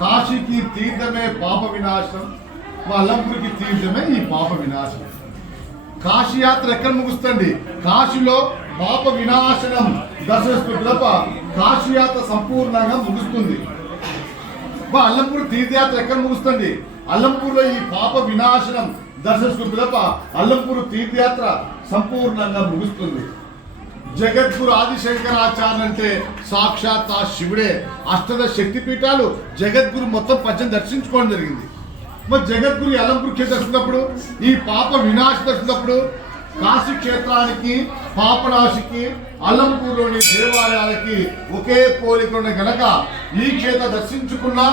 కాశీకి తీర్థమే పాప వినాశనం, అల్లంపూర్కి తీర్థమే ఈ పాప వినాశనం. కాశీ యాత్ర ఎక్కడ ముగుస్తుంది? కాశీలో పాప వినాశనం దర్శిస్తుంది తప్ప కాశీ యాత్ర సంపూర్ణంగా ముగుస్తుంది. అల్లంపూర్ తీర్థయాత్ర ఎక్కడ ముగుస్తుంది? అల్లంపూర్లో ఈ పాప వినాశనం దర్శిస్తుంది తప్ప అల్లంపూర్ తీర్థయాత్ర సంపూర్ణంగా ముగుస్తుంది. జగద్గురు ఆదిశంకరాచార్యులు అంటే సాక్షాత్ ఆ శివుడే. అష్టదశ శక్తిపీఠాలు జగద్గురు మొత్తం 18 దర్శించుకోవడం జరిగింది. మరి జగద్గురు అల్లంపూర్ క్షేత్రం దర్శించినప్పుడు, ఈ పాప వినాశ దర్శించినప్పుడు కాశీ క్షేత్రానికి, పాపనాశికి, అల్లంపూర్లోని దేవాలయాలకి ఒకే పోలిక ఉన్న గనక ఈ క్షేత్రం దర్శించుకున్నా,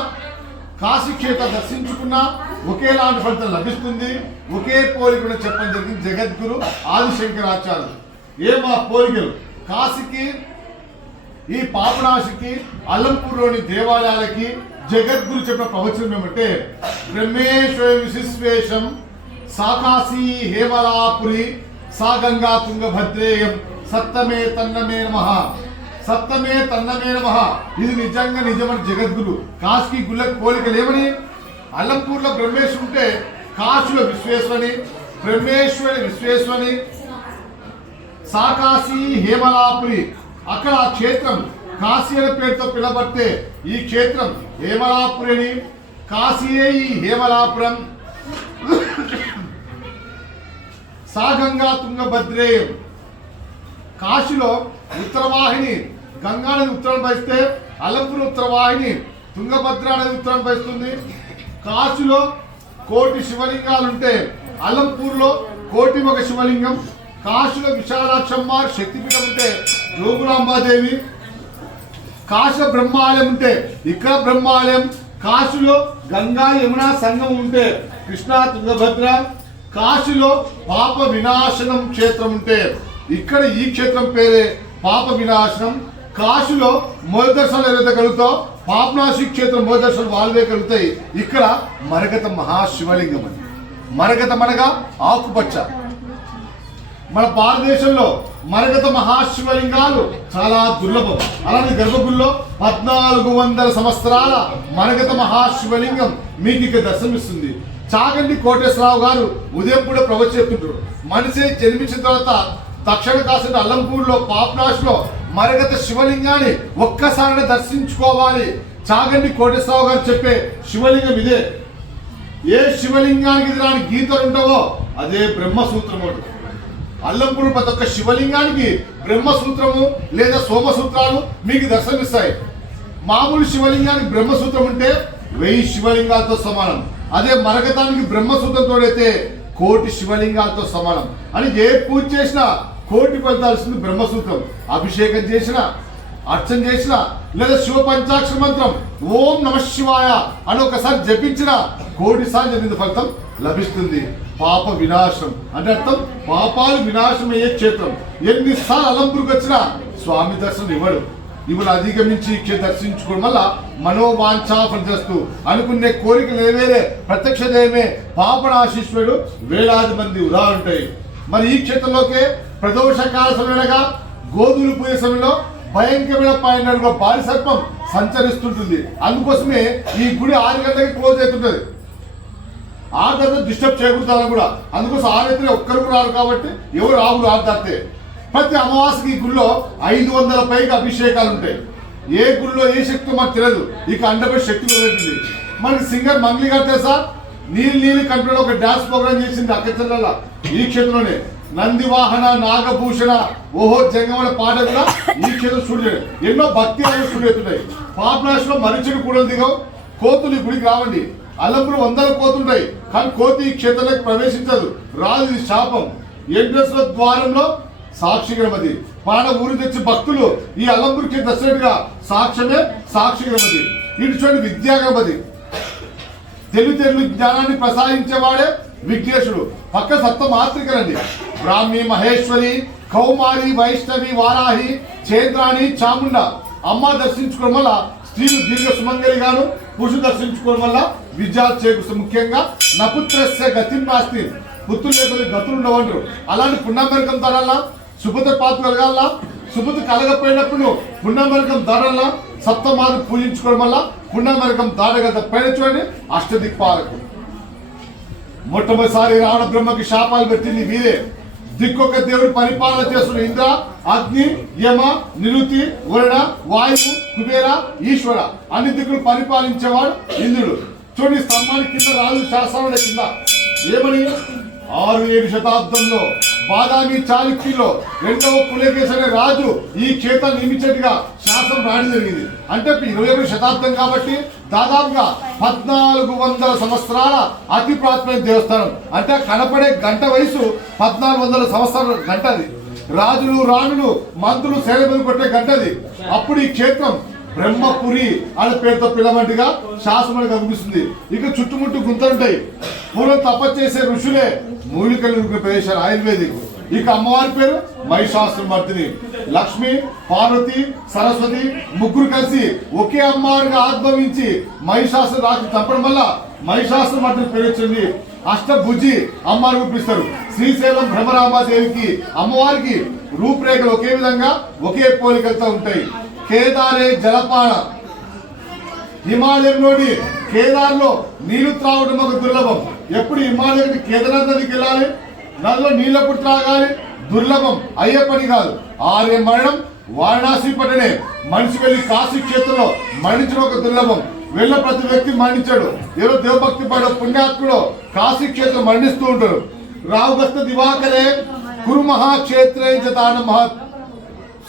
కాశీ క్షేత్రం దర్శించుకున్నా ఒకేలాంటి ఫలితం లభిస్తుంది. ఒకే పోలికను చెప్పడం జరిగింది జగద్గురు ఆదిశంకరాచార్యులు. ఏమా పోలికలు? కాశీకి, ఈ పాపనాశికి, అల్లంపూర్లోని దేవాలయాలకి జగద్గురు చెప్పిన ప్రవచనం ఏమంటే, బ్రహ్మేశ్వర విశిశ్వేశం సాకాశీ హేమలాపురి సా గంగా తుంగభద్రేయం సత్తమే తన్నమే నమః, సత్తమే తన్నమే నమః. ఇది నిజంగా నిజమని జగద్గురు. కాశీకి గుళ్ళకి పోలికలు ఏమని? అల్లంపూర్లో బ్రహ్మేశ్వరు ఉంటే కాశీలో విశ్వేశ్వని, బ్రహ్మేశ్వరి విశ్వేశ్వని, సాకాశీ హేమలాపురి అక్కడ ఆ క్షేత్రం కాశీ అనే పేరుతో పిలబడితే ఈ క్షేత్రం హేమలాపురి అని, కాశీయే ఈ హేమలాపురం, సాగంగా తుంగభద్రేయం. కాశీలో ఉత్తరవాహిని గంగా నది ఉత్తరం వహిస్తే అల్లంపూర్ ఉత్తరవాహిని తుంగభద్ర నది ఉత్తరం వహిస్తుంది. కాశీలో 1,000,000 శివలింగాలుంటే అల్లంపూర్లో 1,01 శివలింగం. కాశీలో విశాలాక్షమ్మ శక్తిపీఠం ఉంటే జోగులాంబాదేవి. కాశీ బ్రహ్మాలయం ఉంటే ఇక్కడ బ్రహ్మాలయం. కాశీలో గంగా యమునా సంగమం ఉంటే కృష్ణా తుంగభద్ర. కాశీలో పాప వినాశనం క్షేత్రం ఉంటే ఇక్కడ ఈ క్షేత్రం పేరే పాప వినాశనం. కాశీలో మొదటి దర్శనాలు ఏదైతే కలుగుతావు, పాపనాశి క్షేత్రం మొదటి దర్శనం వాళ్ళే కలుగుతాయి. ఇక్కడ మరగత మహాశివలింగం అని. మరగతం అనగా ఆకుపచ్చ. మన భారతదేశంలో మరగత మహాశివలింగాలు చాలా దుర్లభం. అలాంటి గర్భగుడిలో 1400 సంవత్సరాల మరగత మహాశివలింగం మీకు ఇక్కడ దర్శనమిస్తుంది. చాగంటి కోటేశ్వరరావు గారు ఉదయం కూడా ప్రవచనం చెప్తుంటారు. మనిషి జన్మించిన తర్వాత దక్షిణ కాశీ అల్లంపూర్లో పాపనాశిలో మరగత శివలింగాన్ని ఒక్కసారి దర్శించుకోవాలి. చాగంటి కోటేశ్వరరావు గారు చెప్పే శివలింగం ఇదే. ఏ శివలింగానికి రాని గీతలు ఉంటావో అదే బ్రహ్మసూత్రము. అల్లంపూర్ ప్రతి ఒక్క శివలింగానికి బ్రహ్మసూత్రము లేదా సోమసూత్రాలు మీకు దర్శనమిస్తాయి. మామూలు శివలింగానికి బ్రహ్మసూత్రం ఉంటే 1000 శివలింగాలతో సమానం. అదే మరగతానికి బ్రహ్మసూత్రం తోడైతే 1,000,000 శివలింగాలతో సమానం. అని ఏ పూజ చేసినా 1,000,000 ఫలితాల్సింది బ్రహ్మసూత్రం. అభిషేకం చేసిన, అర్చన చేసిన, లేదా శివ పంచాక్షర మంత్రం ఓం నమ శివాయ అని ఒకసారి జపించిన 1,000,000 సార్లు జరిగిన ఫలితం లభిస్తుంది. పాప వినాశం అంటే అర్థం పాపాలు వినాశం అయ్యే క్షేత్రం. ఎన్నిసార్లు అల్లంపూర్కి వచ్చినా స్వామి దర్శనం ఇవ్వడు. ఇవి అధిగమించి దర్శించుకోవడం వల్ల మనోవాంఛా ఫలిస్తూ అనుకునే కోరికలు నెరవేరే ప్రత్యక్ష దైవమే పాపనాశీశ్వరుడు. వేలాది మంది ఉదాహరణ ఉంటాయి. మరి ఈ క్షేత్రంలోకే ప్రదోషకాల సమయంగా గోధులు పూజ సమయంలో భయంకరమైన పైన భారీ సర్పం సంచరిస్తుంటుంది. అందుకోసమే ఈ గుడి 6 గంటలకి క్లోజ్ అవుతుంటది. 6 గంటలు డిస్టర్బ్ చేయకూడదు కూడా. అందుకోసం 6 గంటలు ఒక్కరు రారు కాబట్టి ఎవరు రావులు 6 దాటితే. ప్రతి అమావాస్యకి ఈ గుడిలో 500 పైగా అభిషేకాలు ఉంటాయి. ఏ గుడిలో ఏ శక్తి మనకు తెలియదు. ఇక అండపై శక్తి ఉంటుంది. మనకి సింగర్ మంగ్లీ గారు తెలుసా, నీళ్ళు కంపెనీలో ఒక డాన్స్ ప్రోగ్రామ్ చేసింది అక్కచెల్ల ఈ క్షేత్రంలోనే. నందివాహన నాగభూషణ ఓహో జంగమన పాట కూడా ఈ క్షేత్రం స్టూడియో. ఎన్నో భక్తి స్టూడియో అవుతున్నాయి. పాపనాశంలో మరిచెడు కూడా దిగవు. కోతులు ఈ గుడికి రావండి. అల్లంపూర్ 100 కోతుంటాయి కానీ కోతి ఈ క్షేత్రంలోకి ప్రవేశించదు, రాదు. ఇది శాపం. ఎంట్రన్స్ లో ద్వారంలో సాక్షి గణపతి. మన ఊరి తెచ్చి భక్తులు ఈ అల్లంపూర్కి దర్శనట్టుగా సాక్ష్యమే సాక్షి గణపతి. ఇటు చూడండి విద్యా గణపతి. తెలివితేటలు జ్ఞానాన్ని ప్రసాదించేవాడే విఘ్నేశుడు. పక్క సప్త మాత్రికలండి. బ్రాహ్మి మహేశ్వరి, కౌమారి, వైష్ణవి, వారాహి, చేంద్రాణి, చాముండ. అమ్మ దర్శించుకోవడం వల్ల స్త్రీలు దీర్ఘ సుమంగలి గాను, పురుషులు దర్శించుకోవడం వల్ల విద్యార్థి చేకూరుస్తుంది. ముఖ్యంగా నపుత్రస్య గతిం నాస్తి, పుత్రులు లేకపోతే గతులు ఉండవంటారు. అలాంటి పుణ్యమరకం తడాలా, సుభద్ర పాత్ర కలగాల. సుభద్ర కలగపోయినప్పుడు పుణ్యమరకం తడాలా. సప్తమాలు పూజించుకోవడం వల్ల పుణ్యమరకం దాటగత పైన చూడండి అష్టదిక్పాలకు. మొట్టమొదటిసారి రావణ బ్రహ్మకి శాపాలు పెట్టింది వీరే. దిక్కొక దేవుడు పరిపాలన చేస్తున్న ఇంద్ర, అగ్ని, యమ, నిరుతి, వరుణ, వాయువు, కుబేర, ఈశ్వర అన్ని దిక్కులు పరిపాలించేవాడు ఇంద్రుడు. చూడండి స్తంభానికి కింద రాజు శాసనం కింద ఏమని 6-7 శతాబ్దంలో బాదామి చాళుక్యుల్లో 2వ పులకేశి అనే రాజు ఈ క్షేత్రాన్ని నిర్మించేట్టుగా శాసనం రాయడం జరిగింది. అంటే 21వ శతాబ్దం కాబట్టి దాదాపుగా 1400 సంవత్సరాల అతి ప్రాచీన దేవస్థానం. అంటే కనపడే గంట వయసు 1400 సంవత్సరాల గంట అది. రాజులు, రాణులు, మంత్రులు సేనలు కొట్టే గంటది. అప్పుడు ఈ క్షేత్రం బ్రహ్మపురి అనే పేరుతో పిలవంటిగా శాసనం కనిపిస్తుంది. ఇక చుట్టుముట్టు గుంతలుంటాయి. పూర్వం తపస్సు చేసే ఋషులే మూలికలు ప్రదేశాలు ఆయుర్వేదిక్. ఇక అమ్మవారి పేరు మహిషాసురమర్దిని. లక్ష్మి, పార్వతి, సరస్వతి ముగ్గురు కలిసి ఒకే అమ్మవారిగా ఆద్భవించి మహిషాసుర రాజు చంపడం వల్ల మహిషాసురమర్దిని పేరు వచ్చింది. అష్టభుజి అమ్మవారు చూపిస్తారు. శ్రీశైలం భ్రమరామాదేవికి అమ్మవారికి రూపురేఖలు ఒకే విధంగా ఒకే పోలికలతో ఉంటాయి. కేదారే జలపాన, హిమాలయంలోని కేదార్లో నీళ్లు త్రాగడం ఒక దుర్లభం. ఎప్పుడు హిమాలయం కేదార్నాథ్ నదికి వెళ్ళాలి, నదిలో నీళ్ళప్పుడు త్రాగాలి, దుర్లభం, అయ్యే పని కాదు. ఆర్య మరణం వారణాసి పట్టణే. మనిషి వెళ్ళి కాశీ క్షేత్రంలో మరణించడం ఒక దుర్లభం. వెళ్ళ ప్రతి వ్యక్తి మరణించాడు. ఏదో దేవభక్తి పడ పుణ్యాత్ముడు కాశీ క్షేత్రం మరణిస్తూ ఉంటారు. రావుగస్త దివాకరే కురు మహాక్షేత్రే దాన మహత్.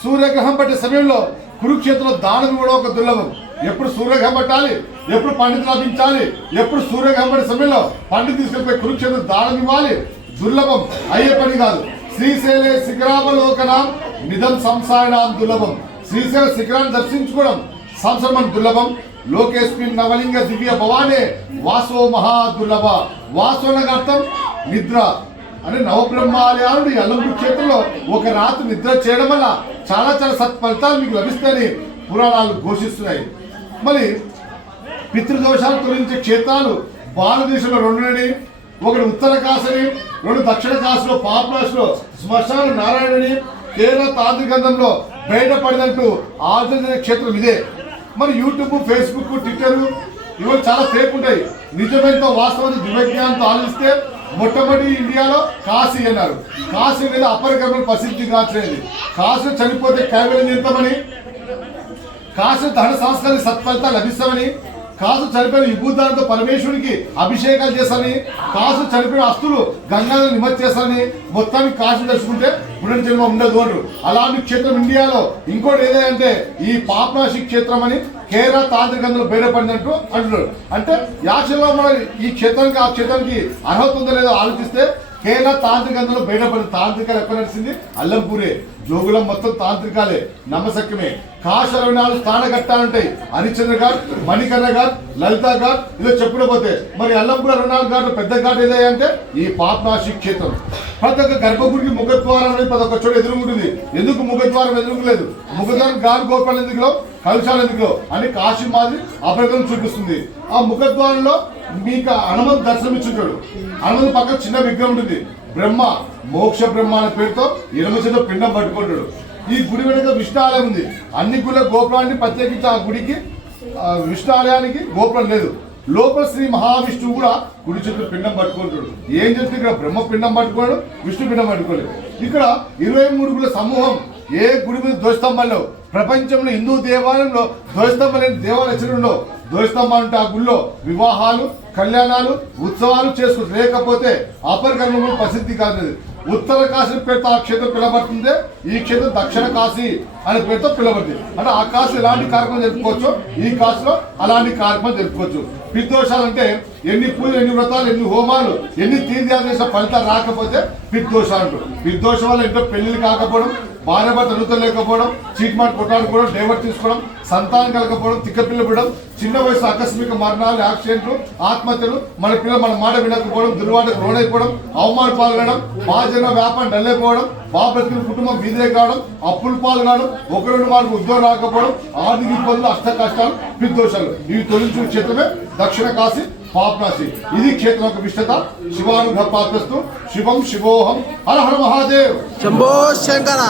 సూర్యగ్రహం పట్టే సమయంలో కురుక్షేత్రంలో దానం ఇవ్వడం ఒక దుర్లభం. ఎప్పుడు సూర్యగ్రహం పట్టాలి, ఎప్పుడు పండితులు లభించాలి, ఎప్పుడు సూర్యగ్రహం పట్టే సమయంలో పండితు తీసుకెళ్ళిపోయి కురుక్షేత్రం దానం ఇవ్వాలి, దుర్లభం, అయ్యే పని కాదు. శ్రీశైలే శిఖరావలోకనం నిధం సంసారణం దుర్లభం. శ్రీశైల శిఖరాన్ని దర్శించుకోవడం సంసారం దుర్లభం. లోకేస్మిన్ నవలింగ దివ్య భవానే వాసో మహా దుర్లభ. వాసో అనే అర్థం నిద్ర. అంటే నవబ్రహ్మాలయాలు ఈ అల్లంపూర్ క్షేత్రంలో ఒక రాత్రి నిద్ర చేయడం వల్ల చాలా చాలా సత్ఫలితాలు మీకు లభిస్తాయని పురాణాలు ఘోషిస్తున్నాయి. మరి పితృదోషాలు తొలగించే క్షేత్రాలు భారతదేశంలో 2 ఒకటి ఉత్తర కాశని, 2 దక్షిణ కాశీలో పాపనాశలో శ్మశాన నారాయణని. కేరళ తాంత్రికంలో బయటపడినట్టు ఆచరించిన క్షేత్రం ఇదే. మరి యూట్యూబ్, ఫేస్బుక్, ట్విట్టర్ ఇవి చాలా ఫేక్ ఉంటాయి. నిజమైనతో వాస్తవాన్ని దివ్యజ్ఞానంతో ఆలోచిస్తే మొట్టమొదటి ఇండియాలో కాశీ అన్నారు. కాశీ అనేది అపరికర్మలు ప్రసిద్ధి కాచేది. కాశీ చనిపోతే కైవల్యం చెందుతామని, కాశీ ధన సంస్కారం సత్ఫలితాలు లభిస్తామని, కాశీ చనిపోయిన విభూతాలతో పరమేశ్వరునికి అభిషేకాలు చేస్తారని, కాశీ చనిపోయిన అస్తులు గంగాలో నిమజ్జనం చేస్తారని, మొత్తానికి కాశీ దర్శించుకుంటే పునర్జన్మ ఉండదు అంటారు. అలాంటి క్షేత్రం ఇండియాలో ఇంకోటి ఏదంటే ఈ పాపనాశి క్షేత్రం అని కేరళ తాంత్రికంలో బయటపడినట్టు అంటున్నారు. అంటే యాక్షన్లో మన ఈ క్షేత్రానికి ఆ క్షేత్రానికి అర్హత ఉందో లేదో ఆలోచిస్తే కేరళ తాంత్రికంలో బయటపడిన తాంత్రికాలు ఎక్కడ నడిచింది? అల్లంపూరే. జోగులం మొత్తం తాంత్రికాలే, నమ్మశక్యమే. కాశ 24 స్థాన ఘట్టాలుంటాయి. హరిశ్చంద్ర ఘాట్, మణికర్ణ ఘాట్, లలితా ఘాట్ ఇలా చెప్పకపోతే మరి అల్లంపూర 24 ఘాట్లు పెద్ద ఘాట్ ఏదంటే ఈ పాపనాశి క్షేత్రం. ప్రతి ఒక్క గర్భగుడికి ముఖద్వారం అనేది ప్రతి ఒక్క చోట ఎదురుగుంటుంది. ఎందుకు ముఖద్వారం ఎదురులేదు? ముఖద్వారం గాలి గోపాల ఎందుకులో, కలుషాలు ఎందుకులో అని కాశీ మాదిరి అపరికరం చూపిస్తుంది. ఆ ముఖద్వారంలో మీకు హనుమంతు దర్శనం ఇచ్చుంటాడు. హనుమంతు పక్కన చిన్న విగ్రహం ఉంటుంది. బ్రహ్మ, మోక్ష బ్రహ్మ అనే పేరుతో 8 చేత పిండం పట్టుకుంటాడు. ఈ గుడి వెనుక విష్ణు ఆలయం ఉంది. అన్ని గుళ్ళ గోపురాన్ని ప్రత్యేకించి ఆ గుడికి విష్ణు ఆలయానికి గోపురం లేదు. లోపల శ్రీ మహావిష్ణువు కూడా గుడి చుట్టూ పిండం పట్టుకుంటాడు. ఏం చెప్తే ఇక్కడ బ్రహ్మ పిండం పట్టుకోడు, విష్ణు పిండం పట్టుకోలేదు. ఇక్కడ 23 గుళ్ళ సమూహం. ఏ గుడి మీద ధ్వజస్తంభాలు ప్రపంచంలో హిందూ దేవాలయంలో ధ్వజస్తంభం లేని దేవాలయం ఎక్కడుండో. ధ్వజస్తంభం అంటే ఆ గుళ్ళో వివాహాలు, కళ్యాణాలు, ఉత్సవాలు చేసుకుంటారు. లేకపోతే అపరికర్మలు ప్రసిద్ధి కాదు. ఉత్తర కాశీ పేరుతో ఆ క్షేత్రం పిలవబడుతుంది. ఈ క్షేత్రం దక్షిణ కాశీ అనే పేరుతో పిలవబడుతుంది. అంటే ఆ కాశీలో ఎలాంటి కార్యక్రమం జరుపుకోవచ్చు, ఈ కాశీలో అలాంటి కార్యక్రమం జరుపుకోవచ్చు. పితృదోషాలు అంటే ఎన్ని పూజలు, ఎన్ని వ్రతాలు, ఎన్ని హోమాలు, ఎన్ని తీర్థయాలు చేసిన ఫలితాలు రాకపోతే పితృదోషాలు అంటారు. పితృదోషం వల్ల ఇంట్లో పెళ్లిళ్ళు కాకపోవడం, భార్య భర్త అనుమతులు లేకపోవడం, చీట్ మాట కొట్టాడుకోవడం, డైవర్ట్ తీసుకోవడం, సంతానం కలగకపోవడం, తిక్కపిల్ల పడడం, చిన్న వయసు ఆకస్మిక మరణాలు, యాక్సిడెంట్లు, ఆత్మహత్యలు, మన పిల్లలు మన మాట వినకపోవడం, దుర్వాటకు లోనైపోవడం, అవమాన పాల్గొనడం, బాధ్యత వ్యాపారం డల్లైపోవడం, బాబతికి కుటుంబం వీధిలో కావడం, అప్పులు పాల్గొనడం, 1-2 మార్కు ఉద్యోగం రాకపోవడం, ఆర్థిక ఇబ్బందులు, అష్ట కష్టాలు, పితృదోషాలు ఇవి తొలగించిన క్షేత్రమే దక్షిణ కాశీ పాపనాశి. ఇది క్షేత్రం యొక్క విశిష్టత. శివానుగ్రహ పాత్రస్తు. శివం శివోహం. హర హర మహాదేవ్. శంభో శంకర.